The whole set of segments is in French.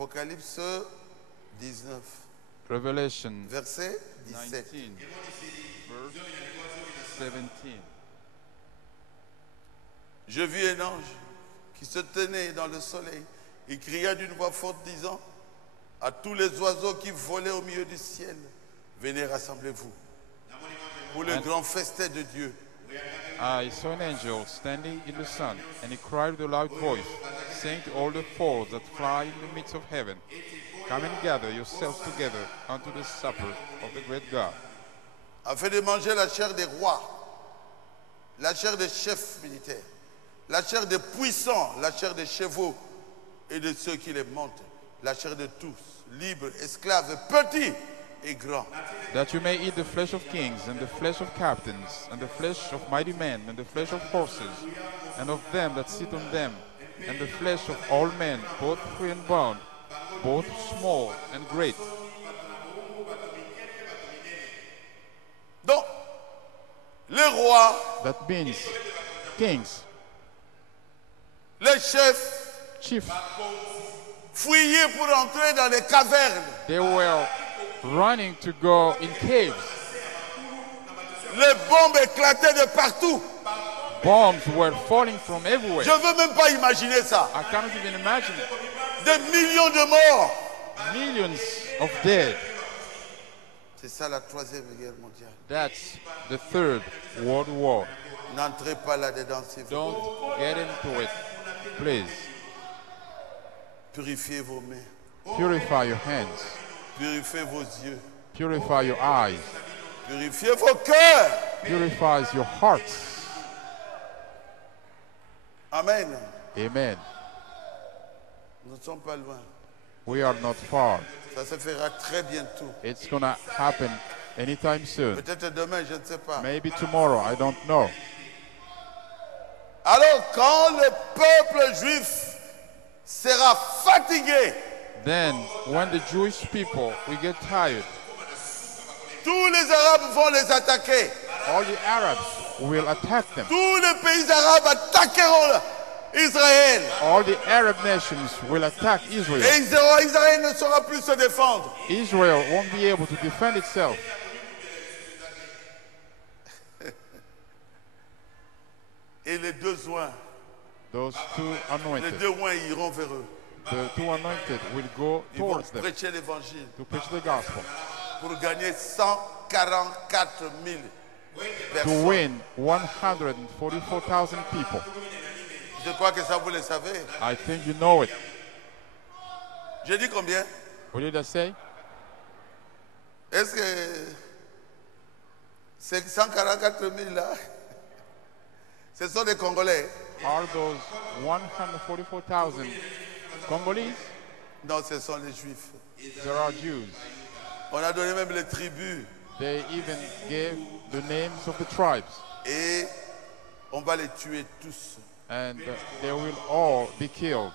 Apocalypse 19, Revelation verset 17. 19, verse 17. Je vis un ange qui se tenait dans le soleil. Il cria d'une voix forte disant à tous les oiseaux qui volaient au milieu du ciel, venez rassemblez-vous pour le grand festin de Dieu. I saw an angel standing in the sun, and he cried with a loud voice, saying to all the fowls that fly in the midst of heaven, come and gather yourselves together unto the supper of the great God, Afin de manger la chair des rois, la chair des chefs militaires, la chair des puissants, la chair des chevaux et de ceux qui les montent, la chair de tous, libres, esclaves, petits et grands. that you may eat the flesh of kings, and the flesh of captains, and the flesh of mighty men, and the flesh of horses, and of them that sit on them, and the flesh of all men, both free and bond, both small and great. Donc, les rois, That means kings, les chefs, chiefs, fuyaient pour entrer dans les cavernes. they were running to go in caves. Les bombes éclataient de partout. Bombs were falling from everywhere. Je ne veux même pas imaginer ça. I cannot even imagine it. Des millions de morts. Millions of dead. C'est ça la troisième guerre mondiale. That's the third world war. N'entrez pas là-dedans, s'il vous plaît. Don't get into it, please. Purifiez vos mains. Purify your hands. Purifiez vos yeux. Purify your eyes. Purifiez vos cœurs. Purifies your hearts. Amen. Amen. Nous ne sommes pas loin. We are not far. Ça se fera très bientôt. It's gonna happen anytime soon. Peut-être demain, je ne sais pas. Maybe tomorrow, I don't know. Alors, quand le peuple juif sera fatigué, Then, when the Jewish people will get tired, tous les Arabes vont les attaquer. all the Arabs will attack them. Tous les pays arabes attaqueront Israël. All the Arab nations will attack Israel. Et Israël ne saura plus se défendre. Israel won't be able to defend itself. Et les deux oins, Those two les anointed, deux oins iront vers eux. the two anointed will go Ils vont towards them prêcher l'évangile to preach the gospel, pour gagner 144 000 to personnes. win 144,000 people. Je crois que ça, vous le savez. I think you know it. J'ai dit combien? What did I say? Est-ce que ces 144 000 là, ce sont des Congolais? Are those 144,000 Congolese? Non, ce sont les Juifs. There are Jews. On a donné même les tribus. They even gave the names of the tribes, Et on va les tuer tous. and they will all be killed.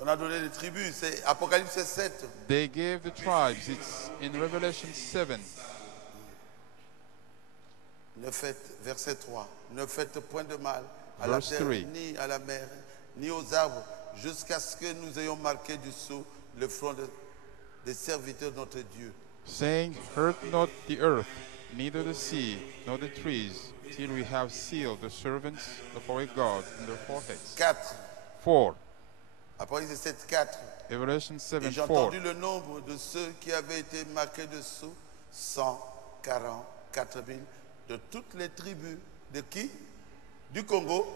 On a donné les tribus. C'est Apocalypse 7. They gave the tribes. It's in Revelation 7. Ne faites, verset 3, ne faites point de mal à la Verse terre, 3. ni à la mer, ni aux arbres, jusqu'à ce que nous ayons marqué du sceau le front des serviteurs de notre Dieu. Saying, hurt not the earth, neither the sea, nor the trees, till we have sealed the servants of our God in their foreheads. 4, 4. Apocalypse 7, 4. Revelation Et 7, j'ai 4. entendu le nombre de ceux qui avaient été marqués de sceau, 144 000, de toutes les tribus. De qui? Du Congo,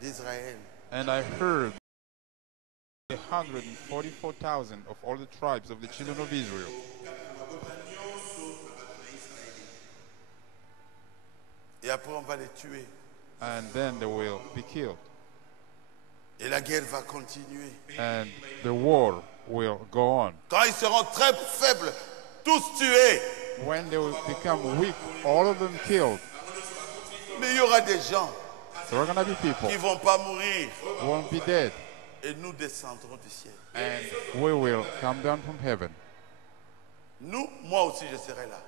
d'Israël. And I heard 144,000 of all the tribes of the children of Israel. Et après, on va les tuer. And then they will be killed. Et la guerre va continuer. And the war will go on. Quand ils seront très faibles, tous tués. When they will become weak, all of them killed. Mais il y aura des gens There are going to be people qui ne vont pas mourir. who won't be dead. Et nous descendrons du ciel. And we will come down from heaven. Nous, moi aussi, je serai là.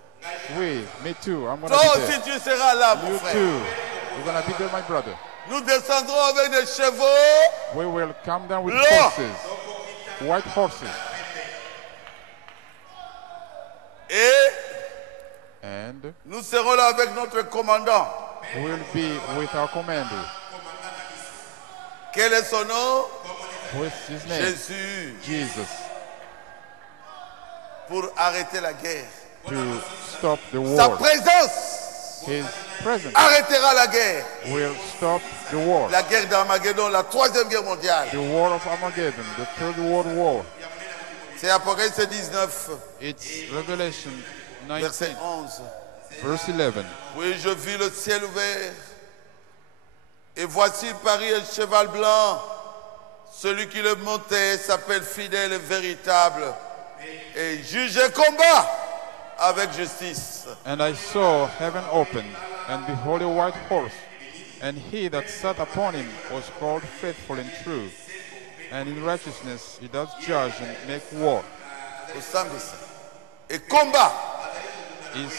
Me too, I'm going Toi to be aussi, there. tu seras là, mon You frère. too. You're going to be there, my brother. Nous descendrons avec des chevaux We will come down with Blanc. horses, white horses, et and nous serons là avec notre commandant. we'll be with our commander. Quel est son nom? What's his name? Jésus. Jesus. Pour arrêter la guerre. To stop the Sa war. présence His presence arrêtera la guerre. will stop the war. La guerre d'Armageddon, la troisième guerre mondiale. The war of Armageddon, the Third World War. C'est Apocalypse 19, It's Revelation verset 19, 11. verse 11. Oui, je vis le ciel ouvert. Et voici Paris un cheval blanc. Celui qui le montait s'appelle fidèle et véritable. Et juge et combat avec justice. And I saw heaven opened, and behold a white horse. And he that sat upon him was called faithful and true. And in righteousness he does judge and make war. Au samedi. Et combat. His,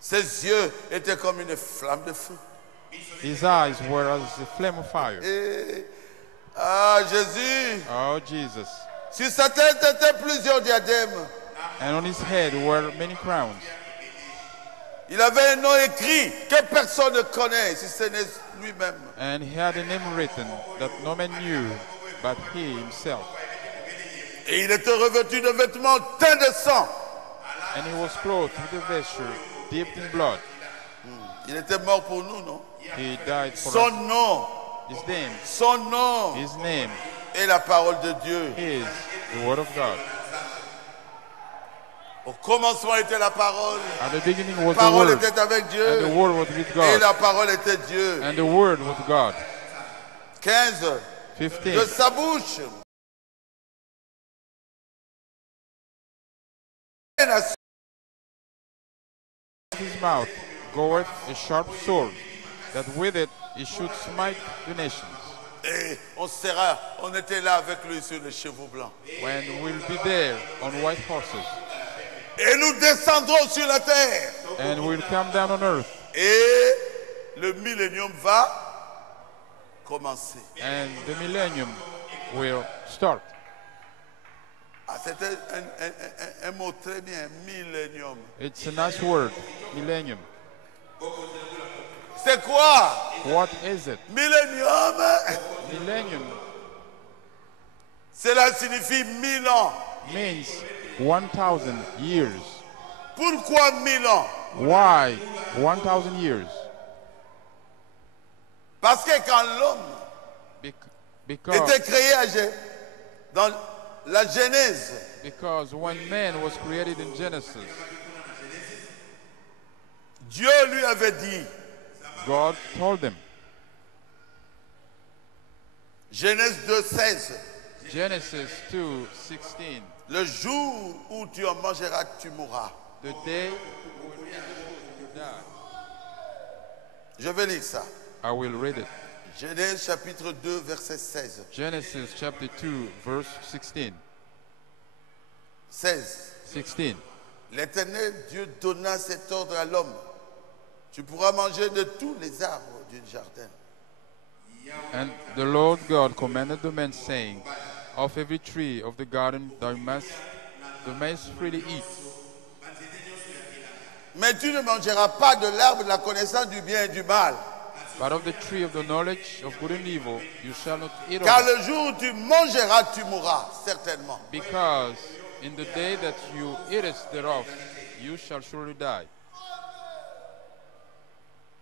Ses yeux étaient comme une flamme de feu. his eyes were as a flame of fire. Et, ah, Jésus. Oh, Jesus. Sur sa tête étaient plusieurs diadèmes. And on his head were many crowns. Il avait un nom écrit que personne ne connaît, si ce n'est lui-même. And he had a name written that no man knew but he himself. Et il était revêtu de vêtements teints de sang. And he was clothed with a vesture dipped in blood. Il était mort pour nous, non? He died for Son us. nom, His name est la parole de Dieu. is the word of God. Au commencement était la parole. At the beginning was La the parole word, était avec and the Dieu. word was with Et God, la parole était Dieu. and the word was God. 15. 15. De sa bouche. His mouth goeth a sharp sword, that with it he should smite the nations. Et on était là avec lui sur les chevaux blancs. When we'll be there on white horses, Et nous descendrons sur la terre. and we'll come down on earth, Et le millénium va commencer. and the millennium will start. Ah, c'était un mot très bien, millénium. It's a nice word, millennium. C'est quoi? What is it? Millénium, Millennium cela signifie 1000 ans. means 1,000 years. Pourquoi 1000 ans? Why 1,000 years? Parce que quand l'homme Because était créé dans la Genèse, when man was created in Genesis, Dieu lui avait dit, God told them, Genèse 2,16, Genesis 2:16, le jour où tu en mangeras, tu mourras. the day you die. Je vais lire ça. I will read it. Genèse chapitre 2, verset 16. Genesis chapter 2, verse 16. 16. 16. L'Éternel Dieu donna cet ordre à l'homme. Tu pourras manger de tous les arbres du jardin. And the Lord God commanded the man, saying, of every tree of the garden thou mayest freely eat. Mais tu ne mangeras pas de l'arbre de la connaissance du bien et du mal. But of the tree of the knowledge of good and evil you shall not eat Car of, le jour où tu mangeras, tu mourras, certainement. because in the day that you eatest thereof, you shall surely die.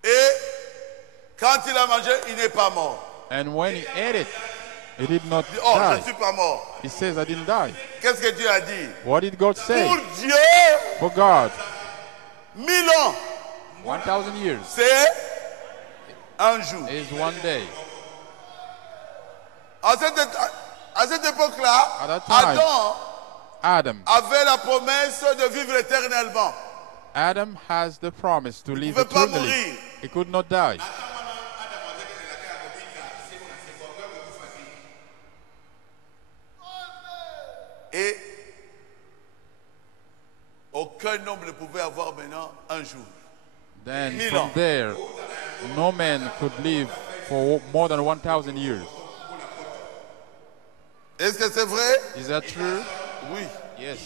Et quand il a mangé, il n'est pas mort. And when he ate it, he did not Il dit, oh, je ne die. suis pas mort. He says, I didn't die. Qu'est-ce que Dieu a dit? What did God say? Pour Dieu, For God, 1000 ans, 1,000 years c'est un jour. is one day. À cette époque-là, At that time, Adam Adam avait la promesse de vivre éternellement. Adam has the promise to live pouvait pas eternally. mourir. He could not die. Et aucun homme ne pouvait avoir maintenant un jour. Then 1000 from ans. there, no man could live for more than 1,000 years. Est-ce que c'est vrai? Is that true? Oui. Yes.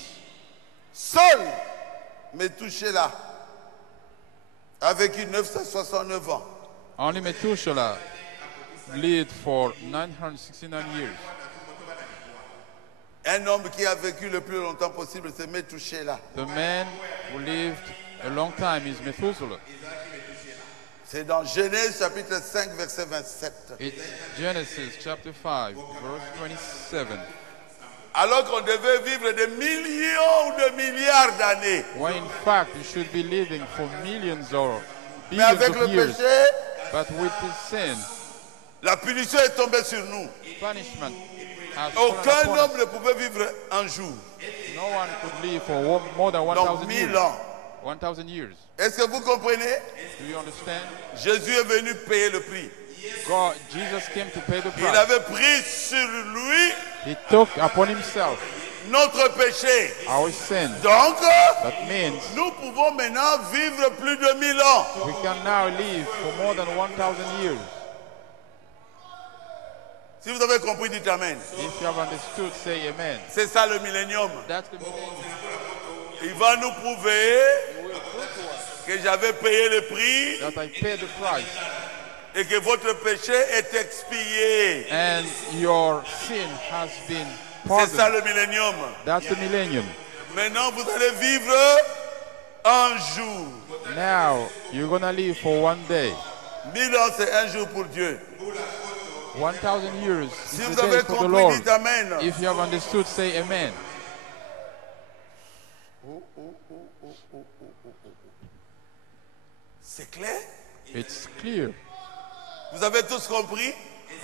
Seul Methuselah a vécu 969 ans. Only Methuselah lived for 969 years. Un homme qui a vécu le plus longtemps possible, c'est Methuselah. The man who lived a long time is Methuselah. C'est dans Genèse chapitre 5, verset 27. It's Genesis chapter 5, verse 27. Alors qu'on devait vivre des millions ou de milliards d'années. When in fact you should be living for millions or Mais billions avec le of years. péché, But with his sin, la punition est tombée sur nous. punishment has fallen Aucun upon homme us. ne pouvait vivre un jour. No one could live for more than Donc 1,000 1000 years. ans. 1,000 years. Est-ce que vous comprenez? Do you understand? Jésus est venu payer le prix. Jesus came to pay the Il price. avait pris sur lui He took upon himself notre péché. our sin. Donc, That means nous pouvons maintenant vivre plus de 1000 ans. we can now live for more than 1,000 years. Si vous avez compris, dites Amen. If you have understood, say amen. C'est ça le millénium. That's the millennium. Il va nous prouver He will prove to us que j'avais payé le prix that I paid the price et que votre péché est expié. and your sin has been C'est ça pardoned. le millénium. That's the millennium. Maintenant, vous allez vivre un jour. Now you're gonna live for 1 day. 1000 ans, c'est un jour pour Dieu. 1,000 years Si is vous a day avez for the compris, Lord. dites Amen. If you have understood, say amen. C'est clair? It's clear. Vous avez tous compris?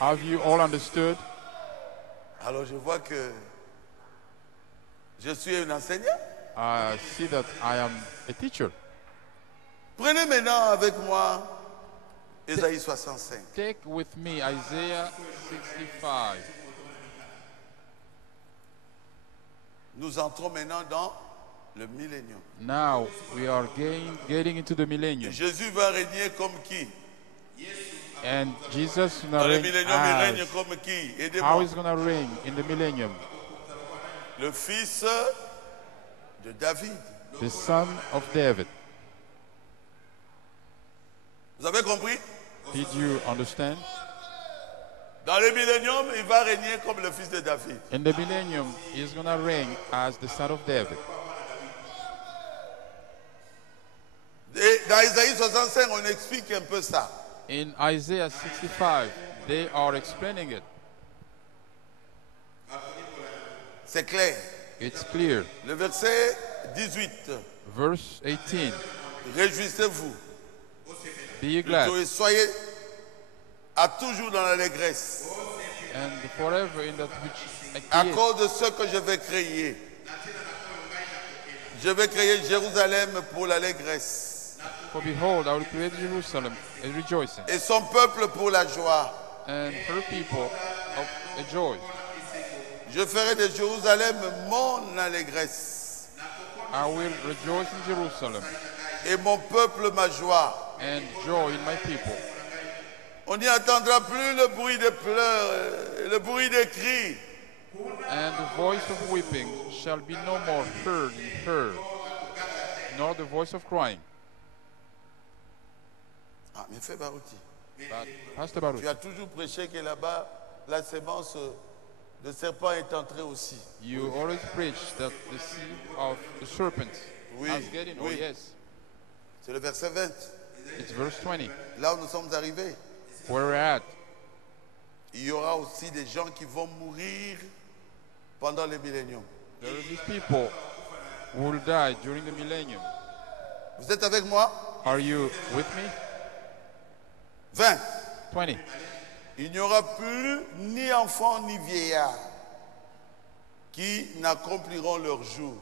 Have you all understood? Alors je vois que je suis un enseignant. I see that I am a teacher. Prenez maintenant avec moi Ésaïe 65. Take with me Isaiah 65. Nous entrons maintenant dans le millénium. Now we are getting into the millennium. Jésus va régner comme qui? And Jesus is Dans gonna le reign millénium, il as règne comme qui? how Aidez-moi. is gonna reign in the millennium? Le fils de David. The son of David. Vous avez compris? Did you understand? Dans le millénium, il va régner comme le fils de David. In the millennium, he's gonna reign as the son of David. Et dans Ésaïe 65, on explique un peu ça. In Isaiah 65, they are explaining it. C'est clair. It's clear. Le verset 18. Verse 18. Réjouissez-vous. Be ye glad Soyez à toujours dans l'allégresse. and forever in that which I À create. cause de ce que je vais créer. Je vais créer Jérusalem pour l'allégresse. For behold, I will create Jerusalem a rejoicing, Et son peuple pour la joie. and her people of a joy. Je ferai de Jérusalem mon allégresse. I will rejoice in Jerusalem Et mon peuple ma joie. and joy in my people. On n'y entendra plus le bruit des pleurs, le bruit des cris. And the voice of weeping shall be no more heard in her, nor the voice of crying. Ah, mais fais Barouti. But Pastor Baruch, Tu as toujours prêché que là-bas, la sémence de serpent est entrée aussi. you always preach that the seed of the serpent Oui, has getting. Oh oui. yes, C'est le verset 20. it's verse 20. Là où nous sommes arrivés, Where we're at, il y aura aussi des gens qui vont mourir pendant le millénium. there will be people who will die during the millennium. Vous êtes avec moi? Are you with me? 20. 20. Il n'y aura plus ni enfants ni vieillards qui n'accompliront leur jour.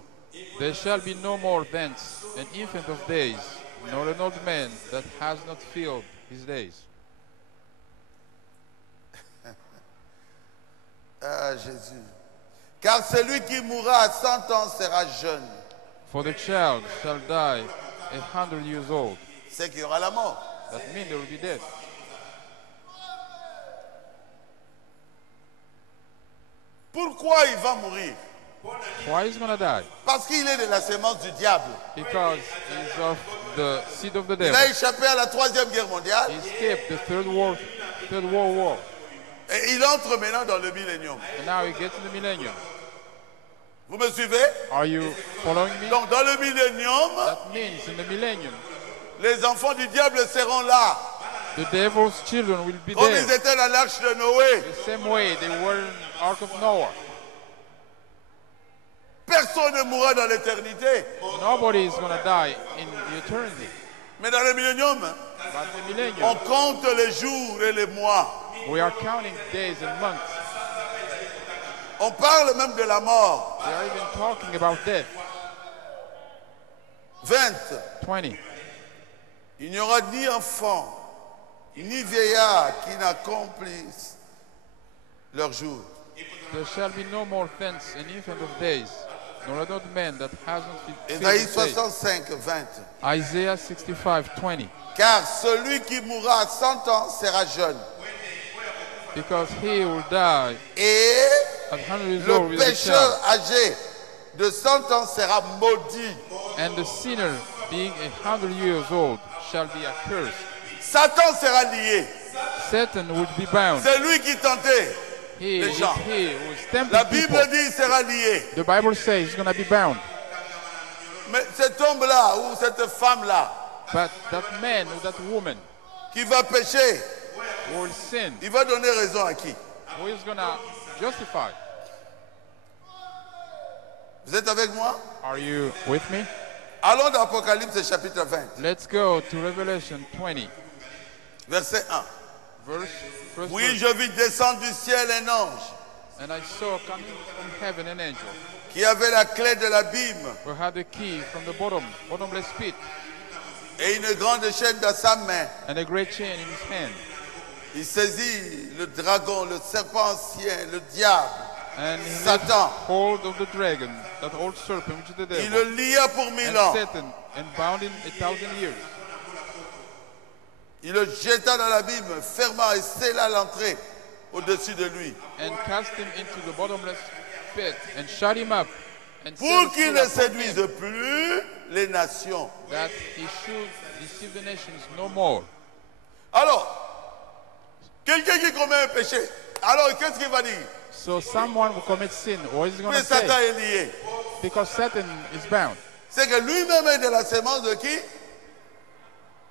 There shall be no more thence an infant of days, nor an old man that has not filled his days. Ah, Jésus. Car celui qui mourra à 100 ans sera jeune. For the child shall die 100 years old. C'est qu'il y aura la mort. That means there will be death. Pourquoi il va mourir? Why he's gonna die? Parce qu'il est de la sémence du diable. Because he's of the seed of the Il devil. a échappé à la Troisième Guerre mondiale He escaped the Third World War. et il entre maintenant dans le millénium. And now he gets in the millennium. Vous me suivez? Are you following me? Donc dans le millénium, That means in the millennium, les enfants du diable seront là. the devil's children will be Comme there. ils étaient dans l'arche de Noé. The same way they were in Ark of Noah. Personne ne mourra dans l'éternité. Nobody is going to die in the eternity. Mais dans le millénium, But the on millennium, compte les jours et les mois. we are counting days and months. On parle même de la mort. We are even talking about death. 20. 20. Il n'y aura ni enfant, ni vieillard qui n'accomplissent leur jour. There shall be no more thence an infant of days, nor an old man that hasn't Ésaïe filled his days. 65, 20. Isaiah 65, 20. Car celui qui mourra à 100 ans sera jeune. Because he will die Et at 100 years le old with a pécheur child. âgé de 100 ans sera maudit. And the sinner, being 100 years old, shall be accursed. Satan sera lié. Satan will be bound. C'est lui qui tentait. He Les is gens. he who is tempting La people. Bible dit il sera lié. The Bible says he's going to be bound. Mais cet homme-là ou cette femme-là But that man or that woman qui va pécher, who will sin, il va donner raison à qui? who is going to justify? Vous êtes avec moi? Are you with me? Allons dans Apocalypse chapitre 20, Let's go to Revelation 20, verset 1. first Oui, verse. je vis descendre du ciel un ange And I saw coming from heaven an angel qui avait la clé de l'abîme who had the key from the bottomless pit, et une grande chaîne dans sa main. and a great chain in his hand. Il saisit le dragon, le serpent ancien, le diable, And he laid Satan. hold of the dragon, that old serpent which is the Il devil, le lia pour 1000 and ans. Satan, and bound him 1,000 years. Il le jeta dans l'abîme, fermant et scella l'entrée au-dessus de lui, And cast him into the bottomless pit, and shut him up, and pour set a qu'il seal ne upon séduise him, plus les nations. that he should deceive the nations no more. Alors, quelqu'un qui commet un péché, alors qu'est-ce qu'il va dire? So someone who commits sin, what is he going Mais to say? Satan est lié. Because Satan is bound. C'est que lui-même est de la sémence de qui?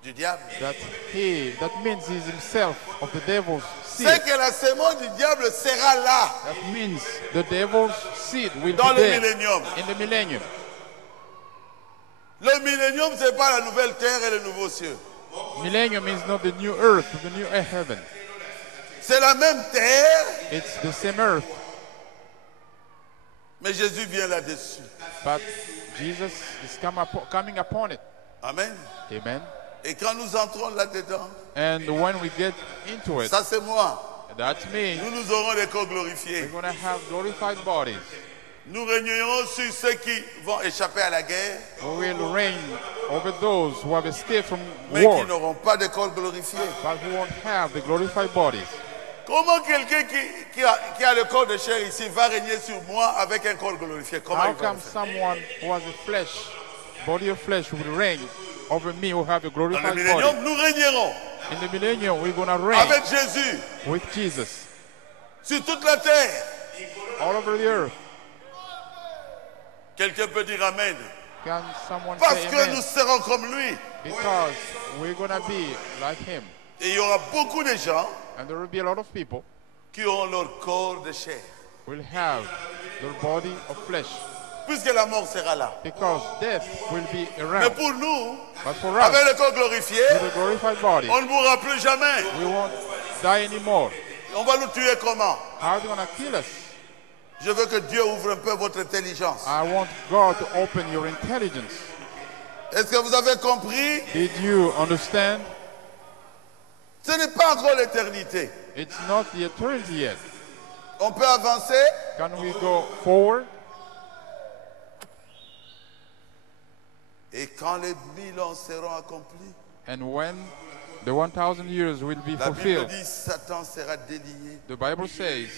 Du diable. That means he's himself of the devil's seed. C'est que la sémence du diable sera là, That means the devil's seed will dans be le there millénium. in the millennium. Le millénium, ce n'est pas la nouvelle terre et le nouveau cieux. Millennium is not the new earth, the new heaven. C'est la même terre, It's the same earth, mais Jésus vient là-dessus. but Jesus is coming upon it. Amen. Amen. Et quand nous entrons là-dedans, And when we get into it, ça c'est moi, that means nous aurons des corps glorifiés. we're going to have glorified bodies. Nous régnerons sur ceux qui vont échapper à la guerre, We will reign over those who have escaped from mais war, qui n'auront pas de corps glorifiés. but who won't have the glorified bodies. Comment quelqu'un qui a le corps de chair ici va régner sur moi avec un corps glorifié? Comment How il va come le faire? someone who has a body of flesh, will reign over me who have a Dans le glorified body? millénium, nous régnerons In the millennium, we're going to reign avec Jésus with Jesus sur toute la terre. all over the earth. Quelqu'un peut dire Amen. Can someone Parce say que amen? nous serons comme lui. Because we're going to be like him. Et il y aura beaucoup de gens And there will be a lot of people qui auront leur corps de chair. who will have their body of flesh. Puisque la mort sera là. Because death will be Mais around. pour nous, But for avec us, le corps glorifié, with a glorified body, on ne mourra plus jamais. we won't die anymore. On va nous tuer comment? How are they going to kill us? Je veux que Dieu ouvre un peu votre intelligence. I want God to open your intelligence. Est-ce que vous avez compris? Did you understand? Ce n'est pas encore l'éternité. It's not the eternity yet. On peut avancer. Can we go forward? Et quand les 1000 ans seront accomplis, And when the 1,000 years will be la Bible fulfilled, dit Satan sera délié. the Bible says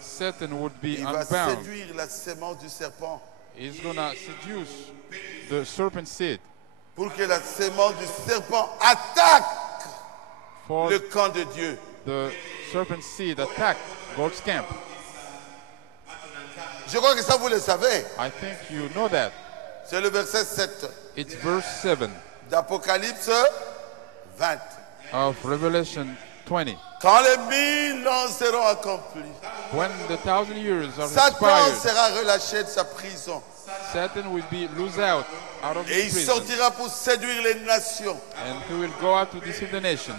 Satan would be Il va unbound. séduire la sémence du serpent He's gonna seduce the serpent seed pour que la sémence du serpent attaque for le camp de Dieu. the serpent seed attack God's camp. Je crois que ça vous le savez. I think you know that. C'est le verset 7 It's verse 7 d'Apocalypse 20. of Revelation 20. Quand les 1000 ans seront accomplis, When the 1,000 years are Satan expired, sera relâché de sa prison Satan will be loose out of et his il prison, sortira pour séduire les nations and he will go out to deceive the nations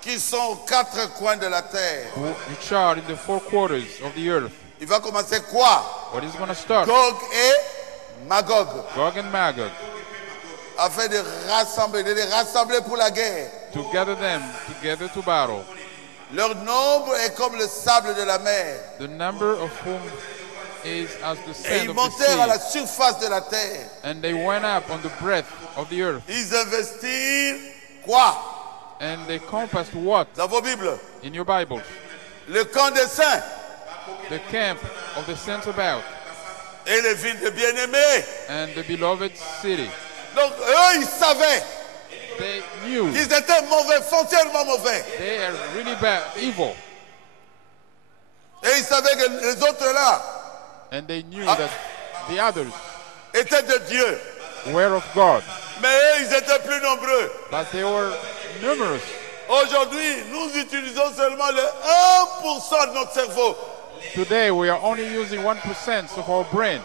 qui sont aux quatre coins de la terre. which are in the four quarters of the earth. Il va commencer quoi? What is going to start? Gog et Magog, Gog and Magog, afin de les rassembler pour la guerre. to gather them together to battle, Leur nombre est comme le sable de la mer. the number of whom is as the Et sand ils of the montèrent à la sea, surface de la terre. and they went up on the breadth of the earth, Ils investirent quoi? and they compassed what? Dans vos Bibles? In your Bibles, Le camp des saints the camp of the saints about, et les villes de bien-aimés. and the beloved city. Donc eux, ils savaient They knew qu'ils étaient mauvais, foncièrement mauvais. they are really bad, evil, Et ils savaient que les autres là and they knew that the others étaient de Dieu. were of God, Mais eux, ils étaient plus nombreux. but they were numerous. Aujourd'hui, nous utilisons seulement le 1% de notre cerveau Today we are only using 1% of our brain,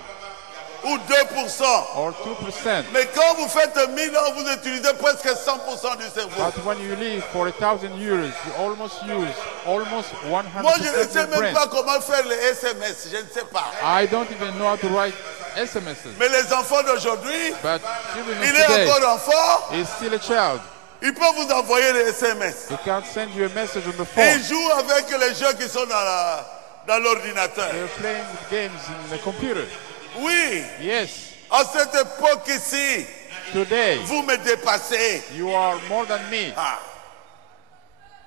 ou 2%. or 2%. Mais quand vous faites 1000 ans, vous utilisez presque 100% du cerveau. But when you live for 1,000 years, you almost use almost 100% Moi, je ne of sais your même brain. pas comment faire les SMS. Je ne sais pas. I don't even know how to write SMSs. Mais les enfants d'aujourd'hui, But children of il est today encore enfant, is still a child. il peut vous envoyer les SMS. He can't send you a message on the Et phone. il joue avec les jeux qui sont dans l'ordinateur. They're playing with games in the computer. Oui, Yes, à cette époque ici, today vous me dépassez. you are more than me. Ah.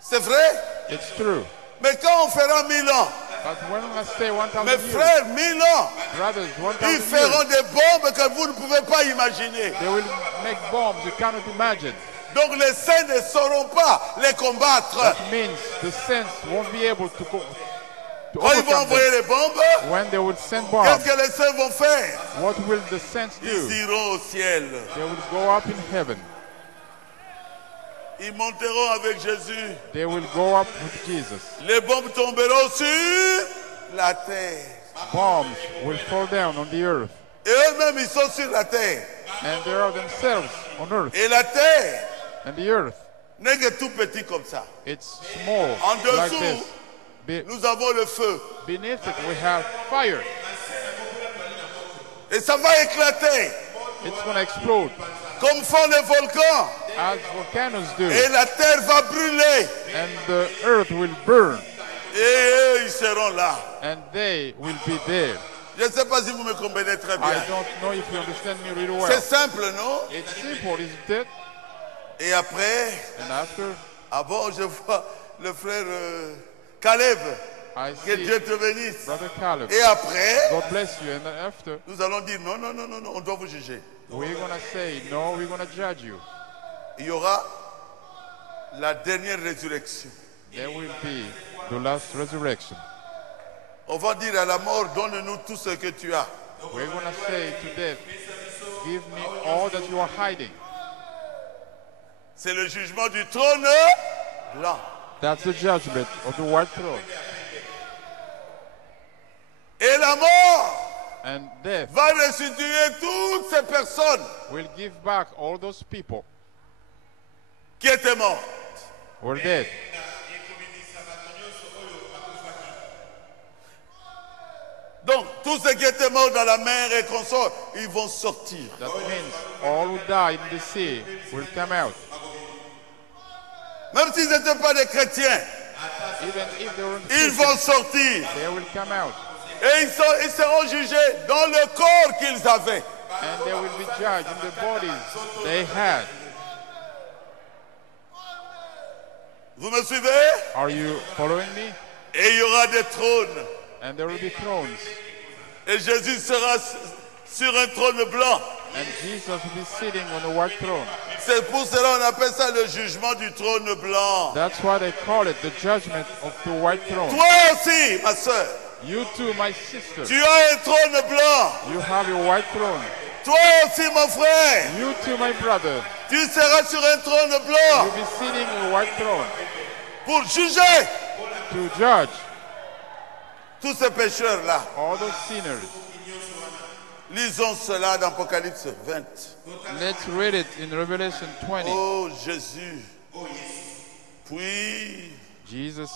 C'est vrai? It's true. Mais quand on fera 1000 ans, But when I say 1,000 mes years, frères, 1000 ans, brothers, ils 1,000 feront years, des bombes que vous ne pouvez pas imaginer. they will make bombs you cannot imagine. Donc les saints ne sauront pas les combattre. That means the saints won't be able to Quand ils vont overcome envoyer them. les bombes, When they will send qu'est-ce bombs, que les saints vont faire? what will the saints Ils do? iront au ciel. They will go up in heaven. Ils monteront avec Jésus. They will go up with Jesus. Les bombes tomberont sur la terre. Bombs will fall down on the earth. Et eux-mêmes, ils sont sur la terre. And they are themselves on earth. Et la terre And the earth, n'est que tout petit comme ça. it's small En like dessous, this. nous avons le feu. Beneath it, we have fire. Et ça va éclater It's going to explode comme font les volcans. as volcanoes do. Et la terre va brûler. And the earth will burn. Et eux, ils seront là. And they will be there. Je ne sais pas si vous me comprenez très I bien. don't know if you understand me really C'est well. simple, non? It's simple, isn't it? Et après, And after, bon, je vois le frère Caleb. I Que see Dieu te bénisse. Brother Caleb. Et après, God bless you. And then after, nous allons dire non, non, non, non, non, on doit vous juger. we're going to say, no, we're going to judge you. Il y aura la dernière résurrection. There will be the last resurrection. On va dire à la mort, donne-nous tout ce que tu as. We're going to say to death, give me all that you are hiding. C'est le jugement du trône blanc. That's the judgment of the white throne. Et la mort And death va restituer toutes ces personnes will give back all those people qui étaient mortes. who are dead. Donc, tous ceux qui étaient morts dans la mer et consorts, ils vont sortir. That means all who died in the sea will come out. Même s'ils n'étaient pas des chrétiens, Even if they were ils vont sortir. they will come out. Et ils seront jugés dans le corps qu'ils avaient. And they will be judged in the bodies they had. Vous me suivez? Are you following me? Et il y aura des trônes. and there will be thrones. Et Jésus sera sur un trône blanc. And Jesus will be sitting on a white throne. C'est pour cela qu'on appelle ça le jugement du trône blanc. That's why they call it the judgment of the white throne. Toi aussi, ma soeur, You too, my sister, tu as un trône blanc. you have your white throne. Toi aussi, mon frère, You too, my brother, tu seras sur un trône you'll blanc be sitting on a white throne pour juger to judge tous ces pécheurs-là. all those sinners. Lisons cela dans Apocalypse 20. Let's read it in Revelation 20. Oh Jésus. Puis, Jesus,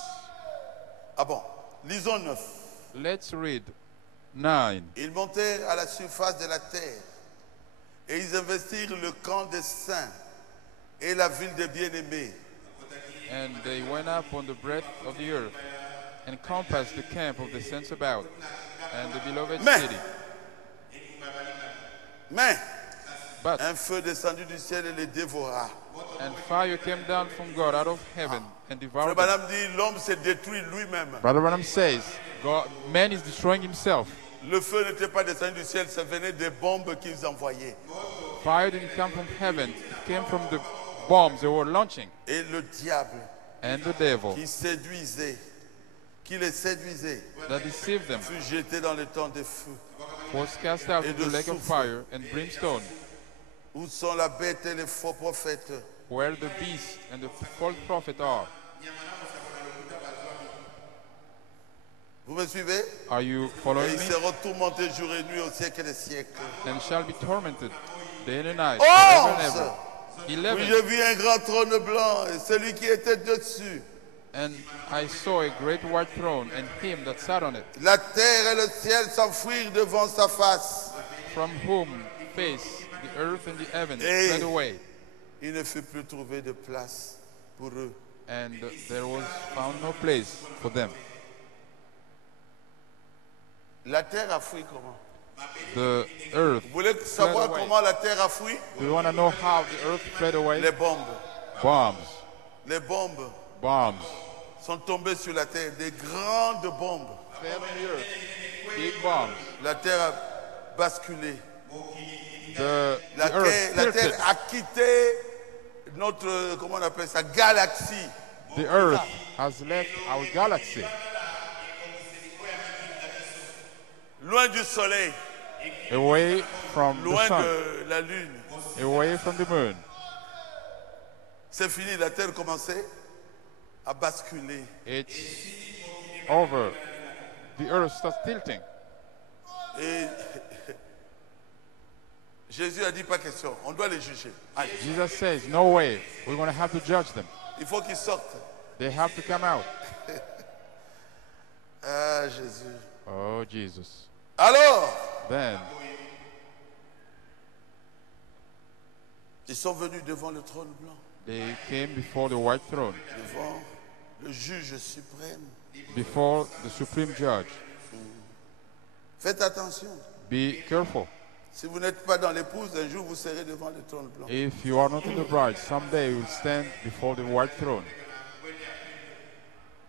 ah bon, lisons 9. let's read 9. Ils montèrent à la surface de la terre et ils investirent le camp des saints et la ville des bien-aimés. And they went up on the breadth of the earth and compassed the camp of the saints about and the beloved Mais- city. Mais But un feu descendu du ciel et les dévora. and fire came down from God out of heaven and Le devoured them. madame dit, l'homme s'est détruit lui-même. Brother Branham says, man is destroying himself. Le feu n'était pas descendu du ciel, ça venait des bombes qu'ils envoyaient. Fire didn't come from heaven, it came from the bombs they were launching. Et le diable And the devil qui les séduisait, that deceived them fut jeté dans le temps de feu, was cast out Et into de the lake of souffle. fire and brimstone, où sont la bête et les faux prophètes. where the beast and the false prophet are. Vous me suivez? Are you Et following ils me? seront tourmentés jour et nuit au siècle des siècles. And shall be tormented day and night, Oh, forever and ever. Oui, 11. j'ai vu un grand trône blanc et celui qui était dessus. And I saw a great white throne and him that sat on it, La terre et le ciel s'enfuirent devant sa face. from whom face the earth and the heavens Hey. fled away. Il ne fut plus trouvé de place pour eux. And there was found no place for them. La terre a fui comment? The earth. Vous voulez savoir away. comment la terre a fui? Do you want to know how the earth fled away? Les bombes. Bombs. Les bombes Bombs. sont tombées sur la terre. Des grandes bombes. Fell on the earth. Big bombs. La terre a basculé. The La earth terre tilted. a quitté notre, comment on appelle ça, galaxie. The earth has left our galaxy, Loin du soleil, away from the loin sun, de la lune. away from the moon. C'est fini, la terre commençait à basculer. It's over. The earth starts tilting. Et Jésus a dit pas question, on doit les juger. Allez, Jesus says, no way, we're going to have to judge them. il faut qu'ils sortent. They have to come out. Ah, Jésus. Oh, Jesus. Alors, Then ils sont venus devant le trône blanc, they came before the white throne, devant le juge suprême. before the supreme judge. Faites attention. Be careful. Si vous n'êtes pas dans l'épouse, un jour vous serez devant le trône blanc. If you are not in the bride, someday you will stand before the white throne.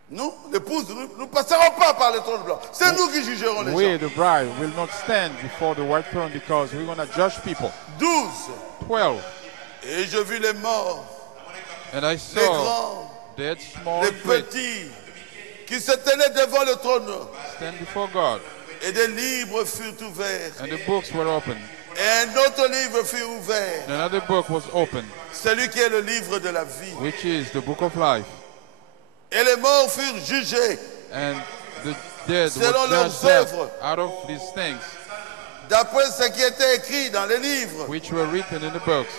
Nous, l'épouse, nous ne passerons pas par le trône blanc. C'est nous qui jugerons les We, gens. the bride, will not stand before the white throne because we're going to judge people. 12. 12. Et je vis les morts, And I les saw grands, dead, small, les and great petits, qui se tenaient devant le trône. stand before God. Et des livres furent ouverts. And the books were opened. Et un autre livre fut ouvert. And another book was opened, Celui qui est le livre de la vie. which is the book of life. Et les morts furent jugés And the dead Selon were leurs judged out œuvres. out of these things d'après ce qui était écrit dans les livres. which were written in the books.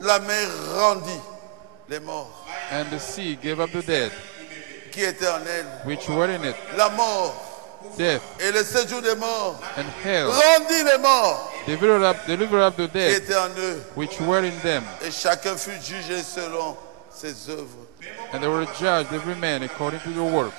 La mer rendit les morts And the sea gave up the dead qui étaient en elle. which were in it. La mort Death et le séjour des morts and hell rendit les morts delivered up the qui dead étaient en eux. which were in them. Et chacun fut jugé selon ses œuvres. And they were judged every man according to their works.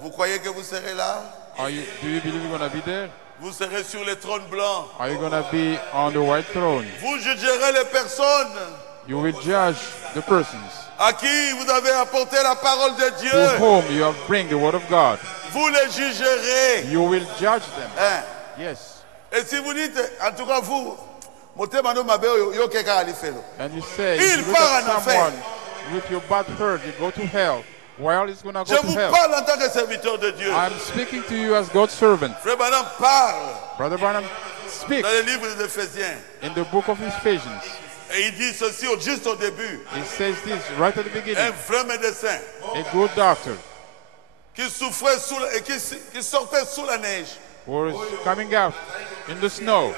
Vous croyez que vous serez là? Do you believe you're going to be there? Vous serez sur les trônes blancs. Are you going to be on the white throne? Vous jugerez les personnes You will judge the persons à qui vous avez apporté la parole de to Dieu. whom you have bring the word of God. Vous les jugerez. You will judge them. Hein? Yes. Et si vous dites, en tout cas vous, motema no mabe yo keka alifelo. And you say, Il if you look part at en enfer. someone with your bad hurt, you go to hell. Well, it's going to Je go to vous hell. parle en tant que serviteur de Dieu. I'm speaking to you as God's servant. Frère Branham parle Brother Branham speaks dans le livre des Éphésiens. in the book of Ephesians. Et il dit ceci juste au début. He says this right at the Un beginning. vrai médecin A good doctor qui souffrait et qui sortait sous la neige was coming out in the snow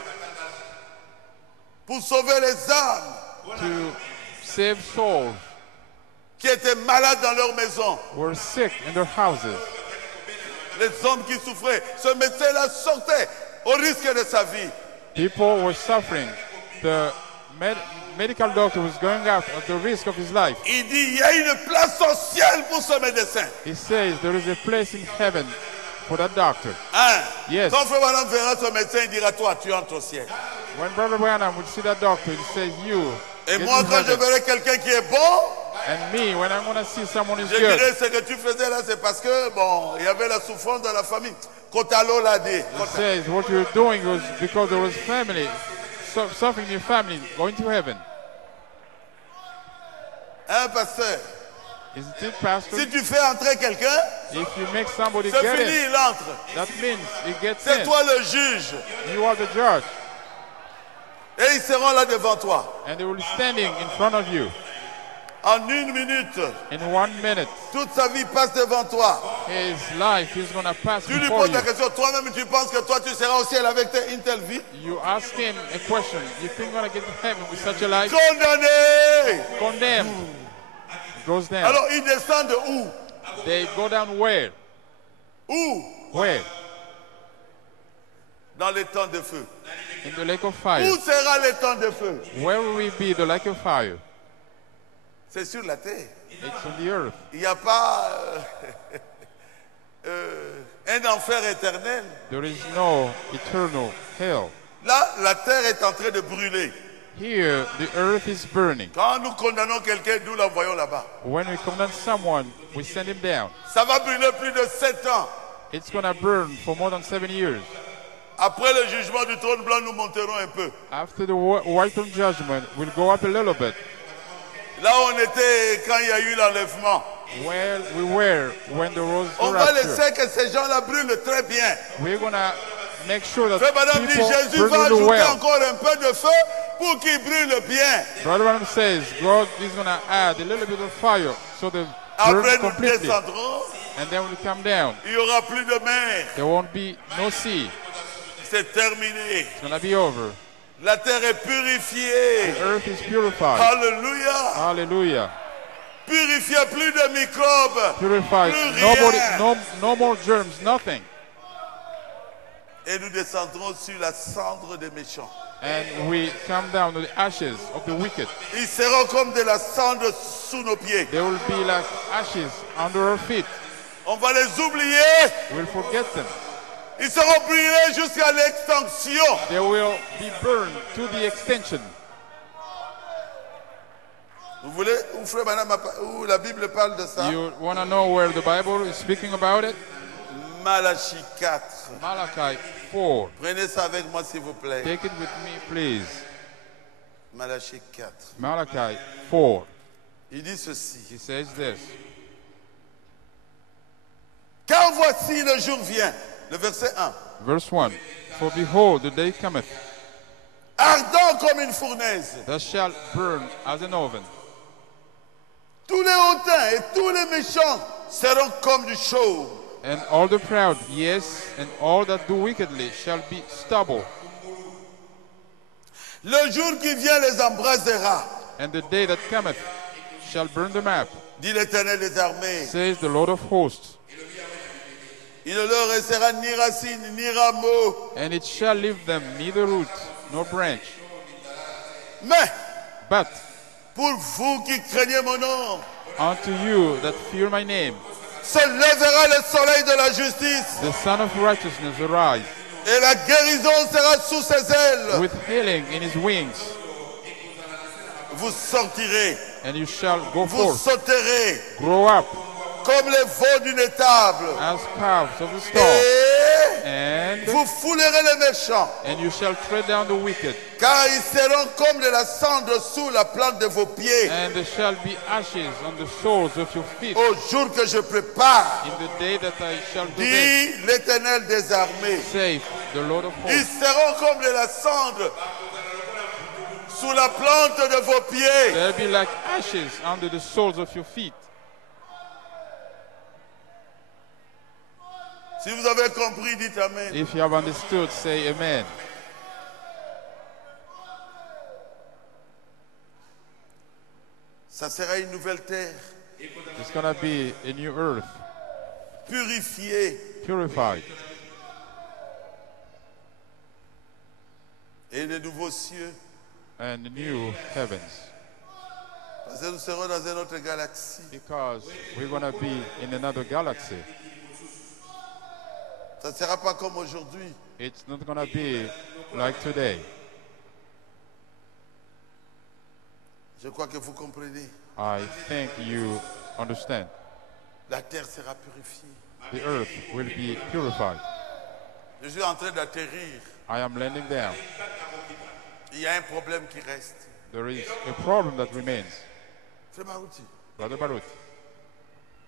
pour sauver les âmes to save souls qui étaient malades dans leur maison. who were sick in their houses. Les hommes qui souffraient. Ce médecin-là sortait au risque de sa vie. People were suffering. The medical doctor was going out at the risk of his life. Il dit, il y a une place au ciel pour ce médecin. He says there is a place in heaven for that doctor. Hein? Yes. Quand Frère Branham verra ce médecin, il dira, toi, tu entres au ciel. When Brother Branham would see that doctor, he says, you Et get moi, to quand je heaven. verrai quelqu'un qui est bon, And me, when I'm going to see someone who's je good, dirai, ce que tu faisais là, c'est parce que, bon, il y avait la souffrance dans la famille. Kotalo l'a dit. he says what you're doing was because there was family, suffering in your family, going to heaven. Hein, pasteur? Isn't it, Pastor? Si tu fais entrer quelqu'un, If you make somebody c'est get fini, in, il entre. that means he gets C'est in. toi le juge. You are the judge. Et ils seront là devant toi. And they will be standing in front of you En 1 minute, in 1 minute. toute sa vie passe devant toi. His life is going to pass Tu lui before poses you. la question, toi-même tu penses que toi tu seras au ciel avec une telle vie? You ask him a question. You think you're going to get to heaven with such a life? Condamné! Condemned. Goes down. Alors ils descendent où? They go down where? Où? Where? Dans les temps de feu. In the lake of fire. Où sera les temps de feu? Where will we be? The lake of fire. C'est sur la terre. It's on the earth. Il n'y a pas un enfer éternel. There is no eternal hell. Là, la terre est en train de brûler. Here, the earth is burning. Quand nous condamnons quelqu'un, nous l'envoyons là-bas. When we condemn someone, we send him down. Ça va brûler plus de 7 ans. It's going to burn for more than 7 years. Après le jugement du trône blanc, nous monterons un peu. After the white throne judgment, we'll go up a little bit. Là où on était quand il y a eu l'enlèvement. Where we were when there was On the va rapture. laisser que ces gens-là brûlent très bien. We're going to make sure that Frère Madame dit, people Jésus burn va really ajouter well. encore un peu de feu pour qu'ils brûlent bien. Brother Branham says God is going to add a little bit of fire so they burn Après, nous completely. descendrons. And then we'll come down. Il n'y aura plus de mer. There won't be no sea. C'est terminé. It's going to be over. La terre est purifiée. The earth is purified. Alléluia. Hallelujah. Purifiée, plus de microbes. Purified. Plus Nobody, rien. no more germs, nothing. Et nous descendrons sur la cendre des méchants. And we come down to the ashes of the wicked. Ils seront comme de la cendre sous nos pieds. They will be like ashes under our feet. On va les oublier. We'll forget them. Ils seront brûlés jusqu'à l'extinction. They will be burned to the extension. Vous voulez où Frère Branham où la Bible parle de ça? You want to know where the Bible is speaking about it? Malachie 4. Malachi 4. Prenez ça avec moi s'il vous plaît. Take it with me, please. Malachie 4. Malachi 4. Il dit ceci. He says this. Car voici le jour vient. Le verset 1. Verse 1. For behold, the day cometh, Ardent comme une fournaise. that shall burn as an oven. Tous les hautains et tous les méchants seront comme du chaume. And all the proud, yes, and all that do wickedly shall be stubble. Le jour qui vient les embrasera, And the day that cometh shall burn them up, dit l'Éternel des armées. says the Lord of hosts. Il ne leur restera ni racine ni rameau. And it shall leave them neither root nor branch. Mais But pour vous qui craignez mon nom, unto you that fear my name, se lèvera le soleil de la justice the Son of Righteousness arise, et la guérison sera sous ses ailes. with healing in his wings. vous sortirez, and you shall go vous forth, sauterez grow up comme les veaux d'une étable. as calves of the stall, Et vous foulerez les méchants, and you shall tread down the wicked, car ils seront comme de la cendre sous la plante de vos pieds. and there shall be ashes on the soles of your feet Au jour que je prépare, in the day that I shall do this, dit l'Éternel des armées. saith the Lord of Ils hosts. seront comme de la cendre sous la plante de vos pieds. There'll be like ashes under the soles of your feet. Si vous avez compris, dites Amen. If you have understood, say amen. Ça sera une nouvelle terre, It's going to be a new earth, purifiée, purified, et de nouveaux cieux. and new heavens. Parce que nous serons dans une autre galaxie. Because we're going to be in another galaxy. Ça ne sera pas comme aujourd'hui. It's not going to be like today. Je crois que vous comprenez. I think you understand. La terre sera purifiée. The earth will be purified. Je suis en train d'atterrir. I am landing down. Il y a un problème qui reste. There is a problem that remains. Frère Marouti, Brother Barut,